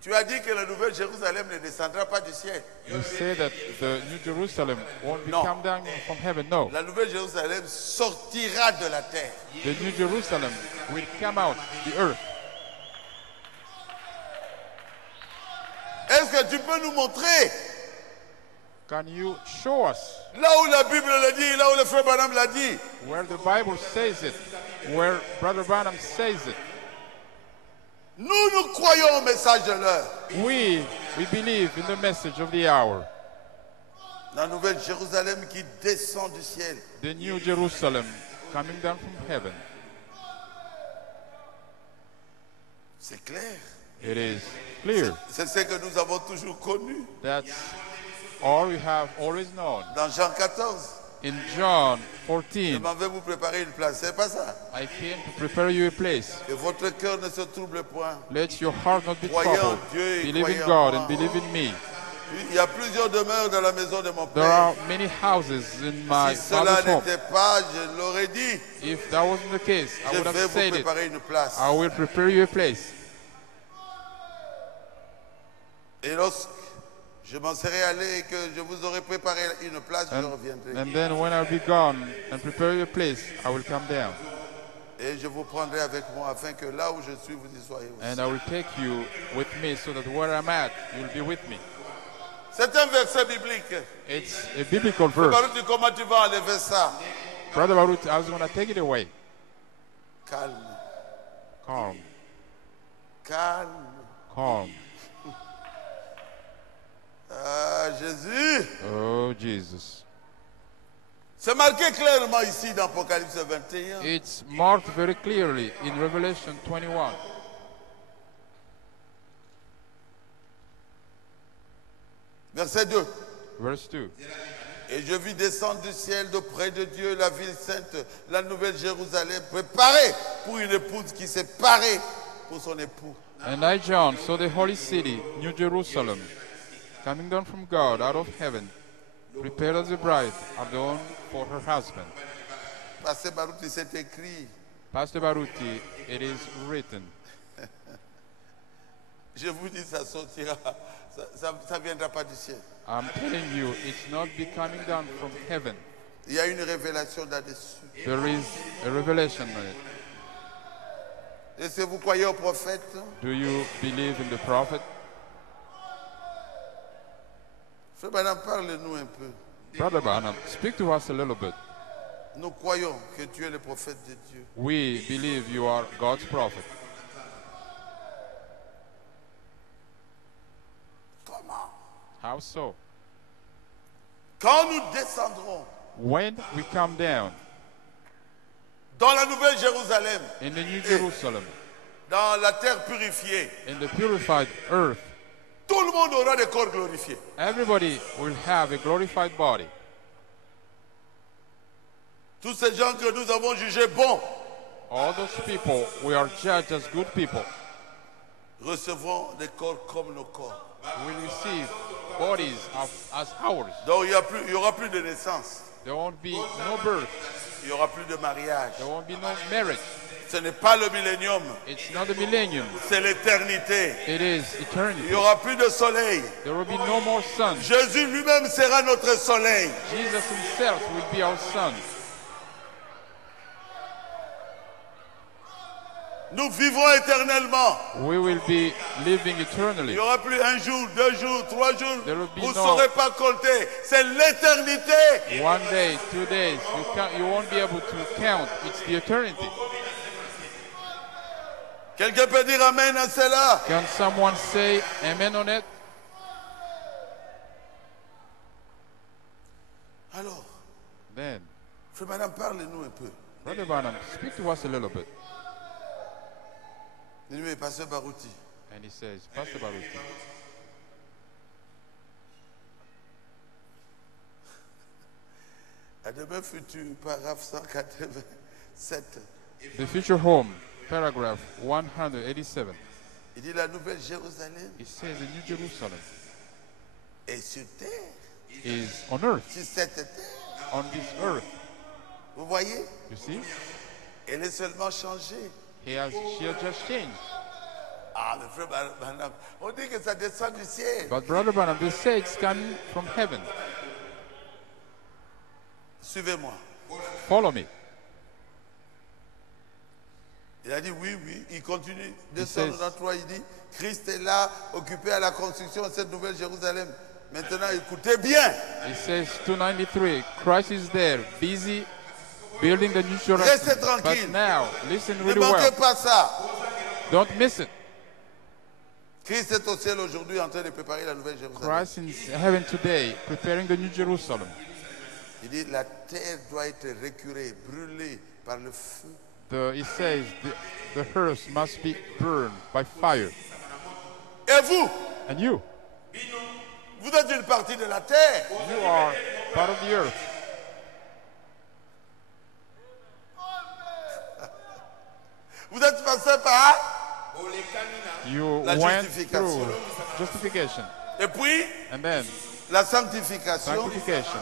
tu as dit que la nouvelle Jérusalem ne descendra pas du ciel. you say that the New Jerusalem won't be No. come down from heaven. No. La nouvelle Jérusalem sortira de la terre. The New Jerusalem will come out, the earth. Est-ce que tu peux nous montrer Can you show us là où la Bible le dit, là où le frère Branham l'a dit? where the Bible says it, where Brother Branham says it? Nous croyons au message de l'heure. We believe in the message of the hour. La nouvelle Jérusalem qui descend du ciel. The New Jerusalem coming down from heaven. C'est clair. It is clear. C'est ce que nous avons toujours connu. That's all we have always known. Dans Jean 14, In John je 14, m'en vais vous préparer une place. C'est pas ça. I came to prepare you a place. Que votre cœur ne se trouble point. Let your heart not be Croyez en troubled. Dieu et Believe croyez in en God moi. and believe in me. Il y a plusieurs demeures dans la maison de mon There Père. are many houses in my Si cela father's home. n'était pas, je l'aurais dit. If that wasn't the case, I Je would vais have vous said it. préparer une place. I will prepare you a place. Et lorsque je m'en serai allé et que je vous aurai préparé une place, je reviendrai. And then when I'll be gone and prepare you a place, I will come down. Et je vous prendrai avec moi afin que là où je suis, vous y soyez aussi. And I will take you with me so that where I'm at, you'll be with me. C'est un verset biblique. It's a biblical verse. Baruch, comment tu vas enlever ça? Brother Barut, I was going to take it away. Calme, Calm, calme. calm. Ah, Jésus. Oh, Jesus. C'est marqué clairement ici dans Apocalypse 21. It's marked very clearly in Revelation 21. Verset 2. Verse 2. Et je vis descendre du ciel de près de Dieu la ville sainte, la nouvelle Jérusalem, préparée pour une épouse qui s'est parée pour son époux. And I, John, saw the holy city, New Jerusalem, coming down from God out of heaven, prepared as a bride adorned for her husband. Pasteur Baruch, c'est écrit. Pastor Baruti, it is written. Je vous dis, ça sortira. Ça viendra pas du ciel. I'm telling you, it's not be coming down from heaven. Il y a une révélation là-dessus. There is a revelation on it. Et si vous croyez au prophète, Do you believe in the prophet? Frère Branham, parle-nous un peu. Brother Branham, speak to us a little bit. Nous croyons que tu es le prophète de Dieu. We believe you are God's prophet. Comment? How so? Quand nous descendrons When we come down dans la nouvelle Jérusalem, in the New Jerusalem, dans la terre purifiée, in the purified earth, tout le monde aura des corps glorifiés. everybody will have a glorified body. Tous ces gens que nous avons jugés bons, All those people, we are judged as good people. recevront des corps comme nos corps. We will receive bodies as ours. Donc il y aura plus de naissance. There won't be no birth. Il n'y aura plus de mariage. There won't be no marriage. Ce n'est pas le millénium, It's not the millennium. c'est l'éternité. It is Il eternity. n'y aura plus de soleil. There will be no more sun. Jésus lui-même sera notre soleil. Jesus himself will be our sun. Nous vivrons éternellement. We will be living Il eternally. n'y aura plus un jour, 2 jours, 3 jours. There will be Vous ne no- saurez pas compter. C'est l'éternité. 1 day, 2 days, you won't be able to count. It's the eternity. Quelqu'un peut dire Amen à cela? Can someone say amen on it? Alors, Then, frère madame, parlez-nous un peu. Brother Branham, speak to us a little bit. Dis-nous, Pasteur Barouti. And he says, Pastor Baruti, À demain futur, paragraphe 187. the future home, paragraph 187. Il dit la nouvelle Jérusalem It says the New Jerusalem est sur terre. is on earth, Sur cette terre. on this earth. Vous voyez? You see? Elle est seulement changée. She has just changed. Ah, le frère Branham, on dit que ça descend du ciel. But Brother Branham, they say it's coming from heaven. Suivez-moi. Follow me. Il a dit oui, oui. Il continue. says- 293, il dit, Christ est là, occupé à la construction de cette nouvelle Jérusalem. Maintenant, écoutez bien. It says 293, Christ is there, busy building the New Restez Jerusalem. tranquille. But now, listen Ne really manquez well. pas ça. Don't miss it. Christ est au ciel aujourd'hui en train de préparer la nouvelle Jérusalem. Christ in heaven today, preparing the New Jerusalem. Il dit, la terre doit être récurée, brûlée par le feu. It says the earth must be burned by fire. Et vous, And you vous êtes une partie de la terre. are part of the earth. Vous êtes passé par. You La went justification. through justification. Et puis, And then la sanctification, sanctification.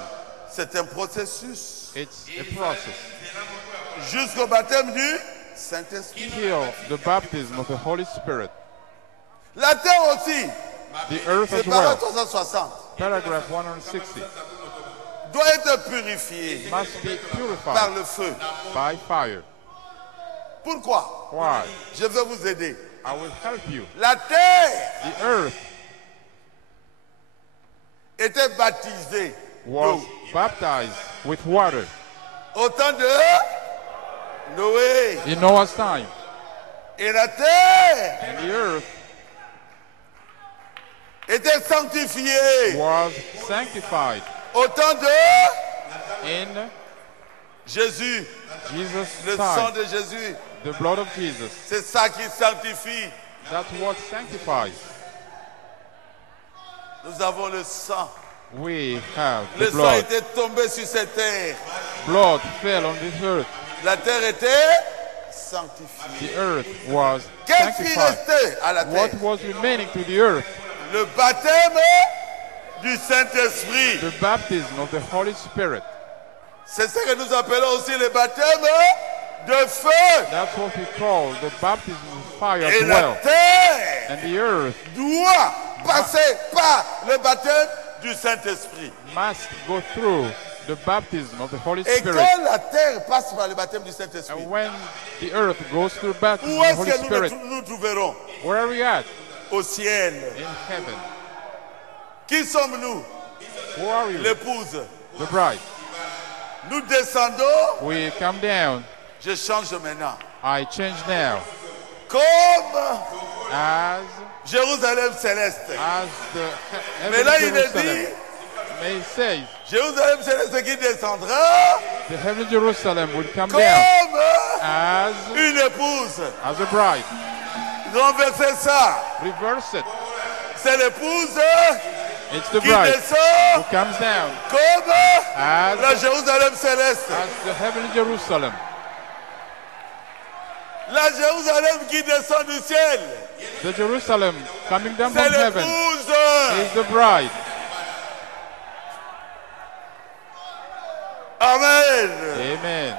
c'est un processus It's a process. jusqu'au baptême du Saint-Esprit. Till the baptism of the Holy Spirit. La terre aussi, The earth c'est as par well. 360, Paragraph 160 doit être purifiée must be par purified le feu. by fire. Pourquoi? Why? Je vais vous aider. I will help you. La terre The earth était baptisée was d'eau baptized with water au temps de Noé. in Noah's time. Et la terre And the earth était sanctifiée was sanctified au temps de in Jésus. Jesus' Le sang time. de Jésus, The blood of Jesus. c'est ça qui sanctifie. That's what sanctifies. Nous avons le sang. We have Le the sang blood. était tombé sur cette terre. Blood fell on this earth. La terre était sanctifiée. The earth was Qu'est-ce qui sanctified. restait à la terre? What was remaining to the earth? Le baptême du Saint-Esprit. The baptism of the Holy Spirit. C'est ce que nous appelons aussi le baptême de feu. That's what we call the baptism of fire Et as la well. terre And the earth doit passer par le baptême du Saint-Esprit. must go through the baptism of the Holy Et Spirit. quand la terre passe par le baptême du Saint-Esprit, And when the earth goes through the baptism où of the est-ce Holy que Spirit, nous trouverons? where are we at? Au ciel. In heaven. Qui sommes-nous? Who are you? L'épouse. The bride. Nous descendons. We come down. Je change maintenant. I change now. Comme As Jérusalem céleste. the Mais là, heavenly il est dit, Jerusalem. May say Jérusalem céleste qui descendra the heavenly Jerusalem will come comme down as une épouse. a bride. Renversez ça. Reverse it. C'est l'épouse It's the qui bride who descend comes down comme as la Jérusalem céleste. the heavenly Jerusalem. La Jérusalem qui descend du ciel, The Jerusalem coming down c'est from heaven l'épouse. is the bride. Amen. Amen.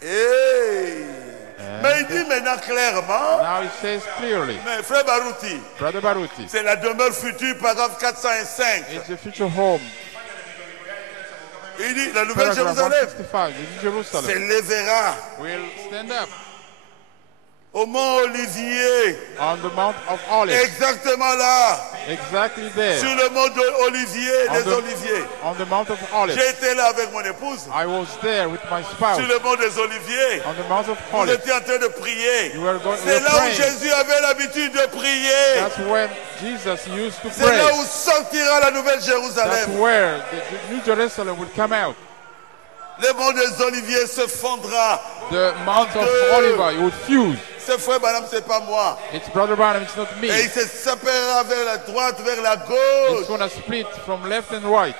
Hey. Mais il dit maintenant clairement, Now it says clearly, mais frère Barouti, Brother Baruti, c'est la demeure future, paragraphe 405. it's the future home. Il dit, la nouvelle Paragraph Jérusalem 165, the New Jerusalem s'élèvera will stand up au mont Olivier, on the Mount of Olives, exactement là, exactly there, sur le mont d'Olivier, des Oliviers. on the Mount of Olives. J'ai été là avec mon épouse, I was there with my spouse sur le mont des Oliviers. on the Mount of Vous Olives. étiez en train de prier. You were C'est là où praying. Jésus avait l'habitude de prier. That's when Jesus used to C'est là pray. où sortira la nouvelle That's Jérusalem. where the New Jerusalem will come out. Le mont des Oliviers se fondra. The Mount of Olives, it would fuse. C'est frère Branham, c'est pas moi. It's Brother Branham, it's not Et me. il se séparera vers la droite, vers la It's gauche. going to split from left and right.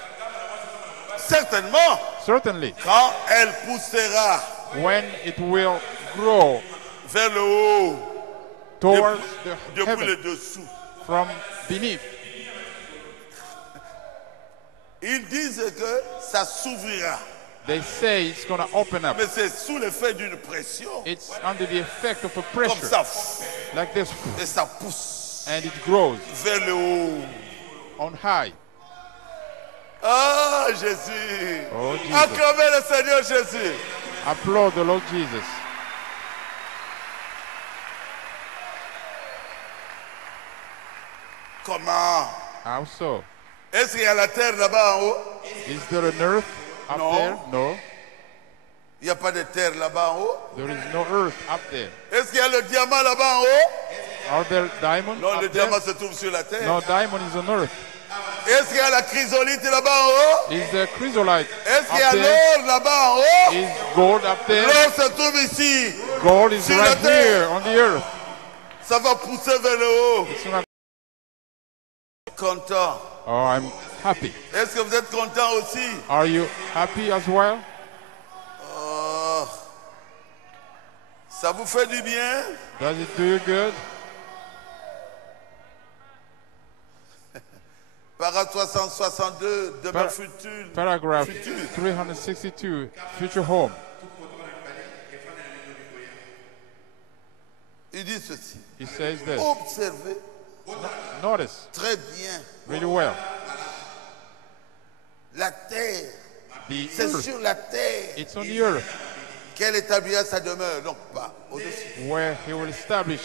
Certainement, Certainly, quand elle poussera when it will grow vers le haut, towards the depuis heaven le dessous. from beneath. Ils disent que ça s'ouvrira. They say it's going to open up. Mais c'est sous l'effet d'une pression. It's under the effect of a Comme pressure, ça. like this, Et ça pousse and it grows vers le haut. on high. Ah, Jésus. Oh, Jesus. Acclamez le Seigneur Jésus. Applaud the Lord Jesus. Comment? How so? Est-ce qu'il y a la terre là-bas en haut? Is there an earth up No. there? No. Il n'y a pas de terre là-bas en haut. There is no earth up there. Est-ce qu'il y a le diamant là-bas en haut? Are there diamonds Non, le up there? diamant se trouve sur la terre. No, diamond is on earth. Est-ce qu'il y a la chrysolite là-bas en haut? Is there chrysolite Est-ce qu'il y a up there? l'or là-bas en haut? Is gold up there? L'or se trouve ici. Gold is Sur la right terre. here on the earth. Ça va pousser vers le haut. It's gonna- Content. Oh, I'm happy. Est-ce que vous êtes content aussi? Are you happy as well? Oh. Ça vous fait du bien? Does it do you good? Paragraphe 362, demeure future. Paragraph Future. 362, future home. Il dit ceci. He says this. Observez Notice très bien. really well. La terre, The c'est earth, sur la terre it's on the earth qu'elle établira sa demeure, donc pas au-dessus. where he will establish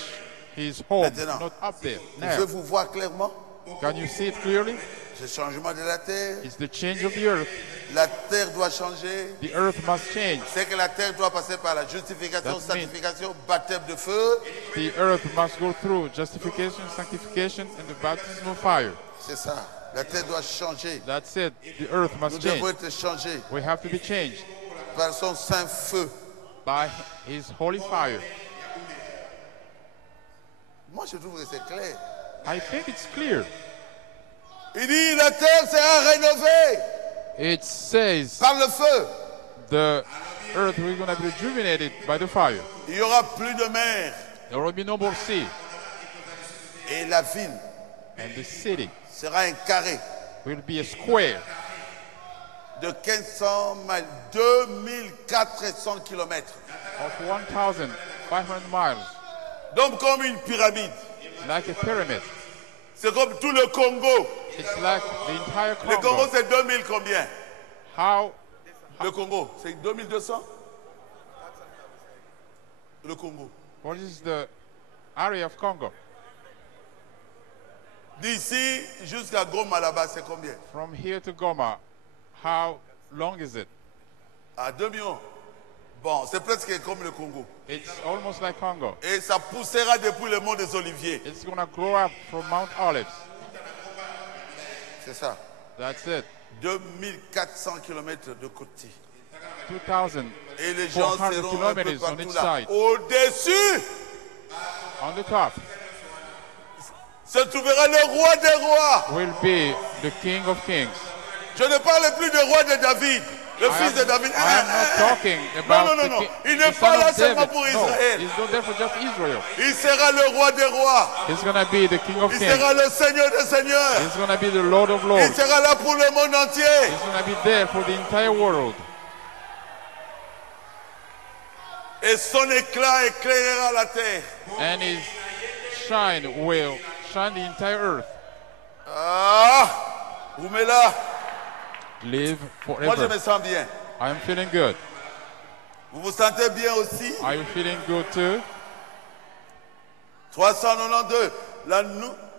his home, Maintenant. not up there. Je Now, veux vous voir clairement. can you see it clearly? Ce changement de la terre, It's the change of the earth. la terre doit changer. The earth must change. C'est que la terre doit passer par la justification, That means- sanctification, baptême de feu. The earth must go through justification, sanctification, and the baptism of fire. C'est ça. La terre doit changer. That's it. The earth Nous must devons change. être changés We have to be changed par son saint feu. by his holy fire. Moi, je trouve que c'est clair. I think it's clear. Il dit la terre sera rénovée It says par le feu. the earth will going to be rejuvenated by the fire. Il n'y aura plus de mer. There will be no more sea, Et la ville and the city sera un carré will be a square de 1500 miles, 2400 kilomètres. of 1,500 miles, Donc comme une pyramide. like a pyramid. C'est comme tout le Congo. It's like the entire Le Congo, Congo. c'est 2000 combien? How Le Congo, c'est 2200? Le Congo. what is the area of Congo? D'ici jusqu'à Goma là-bas, c'est combien? From here to Goma, how long is it? À 2 millions. Bon, c'est presque comme le Congo. It's almost like Congo. Et ça poussera depuis le mont des Oliviers. It's going to grow up from Mount Olives. C'est ça. That's it. 2400 kilomètres de côté. 2,400 Et les gens seront un peu kilometers on partout each là. side. Au-dessus On the top se trouvera le roi des rois. will be the King of Kings. Je ne parle plus du roi de David. Le fils de David. I am not talking about non. Il the n'est son pas là of seulement David. pour No, Israël. he's not there for just Israel. Il sera le roi des rois. He's going to be the King of Il Kings. sera le Seigneur des seigneurs. He's going to be the Lord of Il Lords. sera là pour le monde entier. He's going to be there for the entire world. Et son éclat éclairera la terre. And his shine will shine the entire earth. Ah, vous me là. Live Moi, je forever. me sens bien. I am feeling good. Vous vous sentez bien aussi? Are you feeling good too? 392.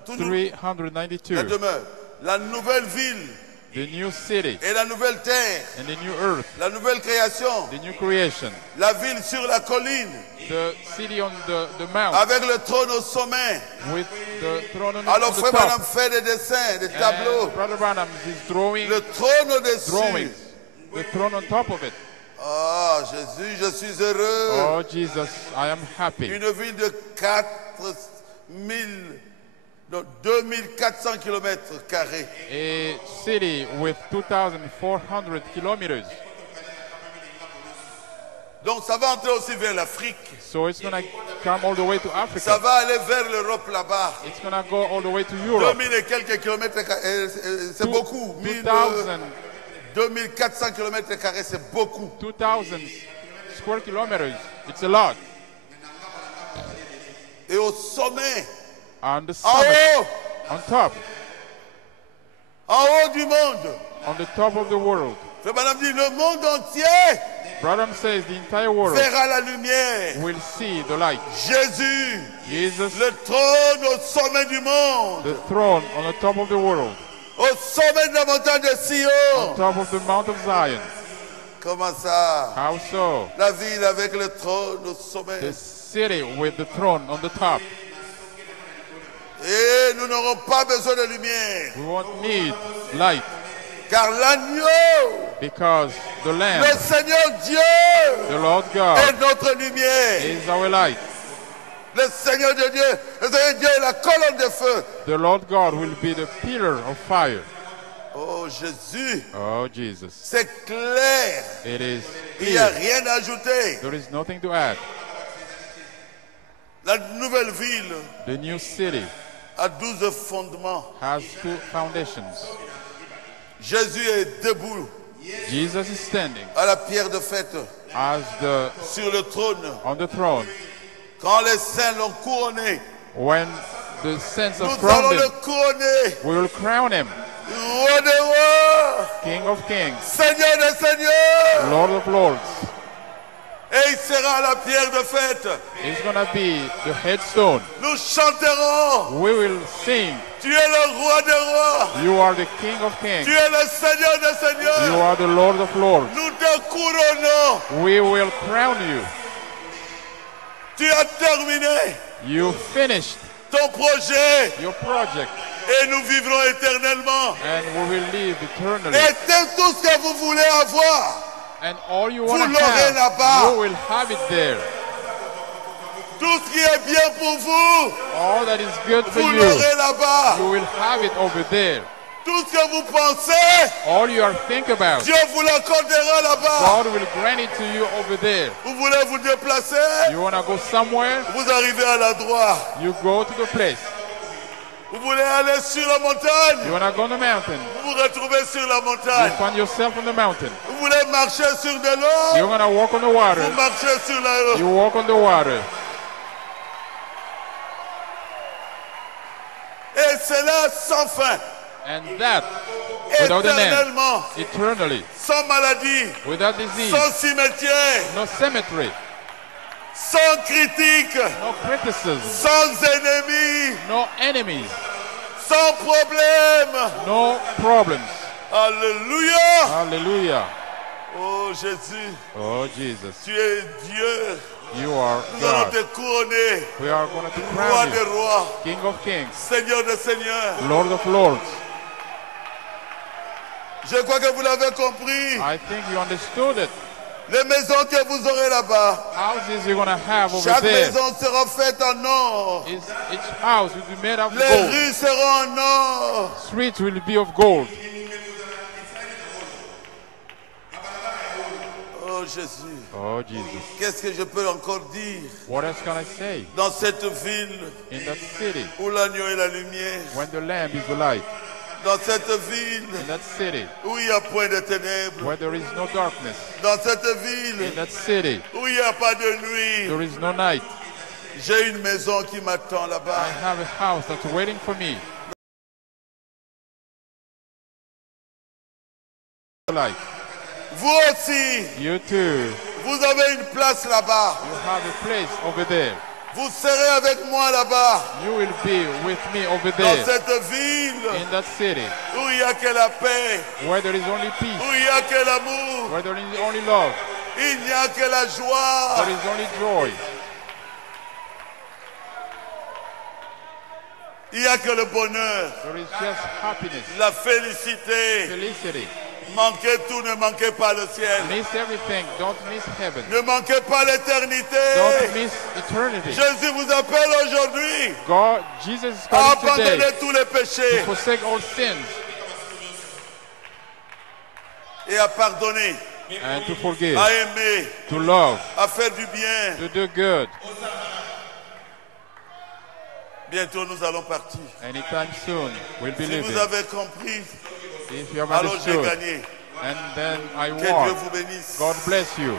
Toujours la 392. demeure. La nouvelle ville The new city et la nouvelle terre. and the new earth. La nouvelle création. The new creation. La ville sur la colline. The city on the mount Avec le trône au sommet. with the throne on Alors, the frère top. Madame fait des dessins, des tableaux. And Brother Branham is drawing Le trône au-dessus. drawings. The throne on top of it. Oh, Jésus, je suis heureux. Oh, Jesus, I am happy. Une ville de 2400 km carrés. A city with 2,400 kilometers. Donc ça va entrer aussi vers l'Afrique. So it's going to come all the way to Ça Africa. va aller vers l'Europe là-bas. It's going to go all the way to Europe. 2000 et quelques kilomètres, c'est beaucoup. 2,000 2400 km carrés, c'est beaucoup. 2,000 square kilometers. It's a lot. Et au sommet, On the en summit, haut, on top, en haut du monde. on the top of the world. Frère Madame dit, le monde entier Branham says the entire world verra la lumière. will see the light. Jésus, Jesus, le trône au sommet du monde, the throne on the top of the world, au sommet de la montagne de on Sion. top of the Mount of Zion. Comment ça? How so? La ville avec le trône au sommet. The city with the throne on the top. Et nous n'aurons pas besoin de lumière. We won't need light Car l'agneau, because the le Lamb, Seigneur Dieu, the Lord est God, notre lumière. is our light. Le Seigneur de Dieu, le Seigneur Dieu est la colonne de feu. The Lord God will be the pillar of fire. Oh Jésus, Oh, Jesus. c'est clair. It is Il n'y a clear. rien à ajouter. There is nothing to add. La nouvelle ville The new city a 12 fondements. has 2 foundations. Jésus est debout Jesus is standing à la pierre de fête as sur le trône. on the throne. Quand les saints l'ont couronné, When the saints nous have allons crowned le him, couronner. we will crown him Roi des rois, King of Kings, Seigneur des seigneurs. Lord of Lords. Et il sera la pierre de fête. He's going to be the headstone. Nous chanterons. We will sing. Tu es le roi des rois. You are the King of Kings. Tu es le Seigneur des You seigneurs. are the Lord of Lords. Nous te couronnons. We will crown you. Tu as terminé You finished ton projet your project et nous vivrons éternellement. and we will live eternally. Et tout ce que vous voulez avoir, And all you vous want to l'aurez have, là-bas. you will have it there. Tout ce qui est bien pour vous, All that is good for vous you, l'aurez là-bas. you will have it over there. Tout ce que vous pensez, All you are think about, Dieu vous l'accordera là-bas. God will grant it to you over there. Vous voulez vous déplacer, You want to go somewhere, vous arrivez à l'endroit. you go to the place. Vous voulez aller sur la montagne, You want to go on the mountain, vous vous retrouvez sur la you montagne. find yourself on the mountain. Vous voulez marcher sur de l'eau, You're going to walk on the vous water, marchez sur la you walk on the water. Et c'est là sans fin, And that, without an end, éternellement, eternally, sans maladie, without disease, sans cimetière, no cemetery, sans critique, no criticism, sans ennemis, no enemies, sans problème. no problems. Alléluia. Hallelujah. Oh Jésus, Oh, Jesus. tu es Dieu. You are Nous allons God. te couronner, We are going to roi crown des you rois, King of Kings, Seigneur des seigneurs. Lord of Lords. Je crois que vous l'avez compris. I think you understood it. Les maisons que vous aurez là-bas, Houses you're going to have over chaque there. maison sera faite en or. Each house will be made of Les gold. rues seront en or. Streets will be of gold. Oh Jésus, Oh, Jesus. qu'est-ce que je peux encore dire What else can I say? dans cette ville In that city, où l'agneau est la lumière, when the Lamb is the light, dans cette ville in that city, où il n'y a point de ténèbres, where there is no darkness, dans cette ville in that city, où il n'y a pas de nuit, there is no night. j'ai une maison qui m'attend I là-bas. have a house that's waiting for me. Light. Vous aussi, You too. vous avez une place là-bas. You have a place over there. Vous serez avec moi là-bas, You will be with me over dans there. cette ville In that city, où il n'y a que la paix, where there is only peace, où il n'y a que l'amour, where there is only love, il n'y a que la there joie. is only joy, Il n'y a que le bonheur, there is just happiness, la félicité. felicity. Manquez tout, ne manquez pas le ciel. Miss everything, don't miss heaven. Ne manquez pas l'éternité. Don't miss eternity. Jésus vous appelle aujourd'hui God, Jesus is à calling today abandonner tous les to péchés forsake all sins et à pardonner, and to forgive, à aimer, to love, à faire du bien. to do good. Bientôt nous allons partir. Anytime soon, we'll be Si leaving. vous avez compris, If you have alors j'ai understood, gagné. and then I Que Dieu won. vous bénisse. God bless you.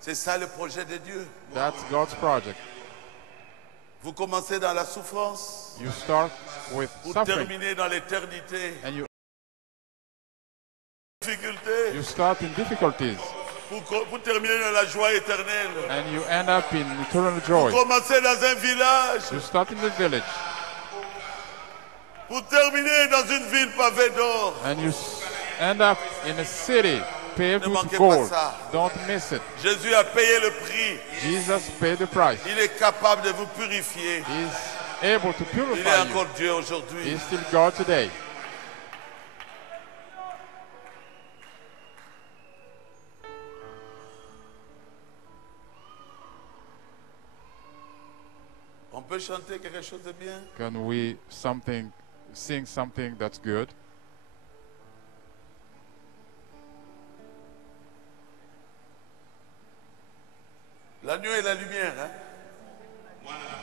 C'est ça le projet de Dieu. That's God's project. Vous commencez dans la souffrance You start with pour suffering, terminer dans l'éternité. and you Difficulté start in difficulties, pour terminer dans la joie éternelle. and you end up in eternal Vous joy. commencez dans un village You start in the village, pour terminer dans une ville pavée d'or. and you end up in a city paved Ne with manquez gold. pas ça. Don't miss it. Jésus a payé le prix. Jesus paid the price. Il est capable de vous purifier. He's able to Il est purify you. encore Dieu aujourd'hui. He's still God today. On peut chanter quelque chose de bien. Can we sing something that's good? L'agneau est la lumière. Hein?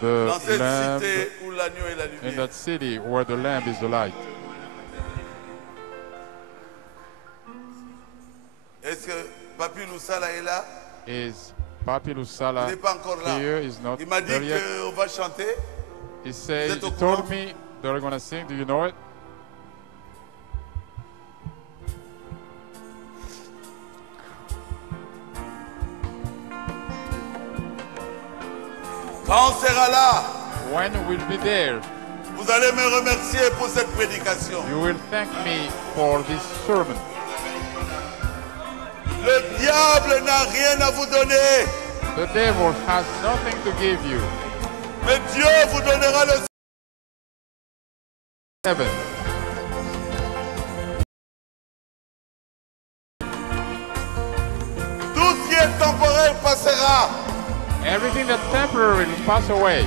The Dans cette lamb cité où l'agneau est la in lumière. that city where the lamb is the light. Est-ce que Papi Loussala est là? Is Papi Il Lusala n'est pas encore là. here? Is not Il m'a dit there yet. qu'on va chanter. He said, Vous êtes au he told courant? me they're gonna sing. Do you know it? Quand on sera là, When we'll be there, vous allez me remercier pour cette prédication. you will thank me for this sermon. Le diable n'a rien à vous donner, The devil has nothing to give you. mais Dieu vous donnera le Heaven. tout ce qui est temporel passera. Everything that's temporary will pass away.